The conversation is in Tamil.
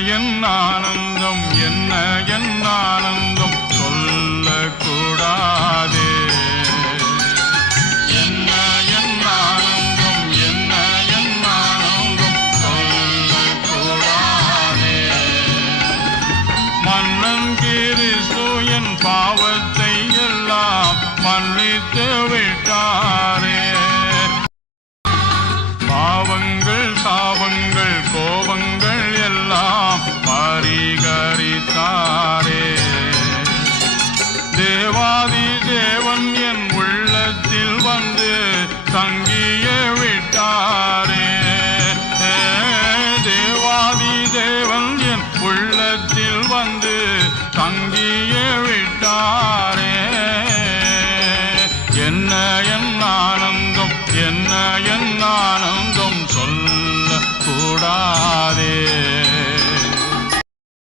என் ஆனந்தம் என்ன என் ஆனந்தம் சொல்லக்கூடாதே. என்ன என் ஆனந்தம் என்ன என் ஆனந்தம் சொல்லக்கூடாதே. மன்னன் கிறிஸ்து என் பாவத்தை எல்லாம் மன்னித்து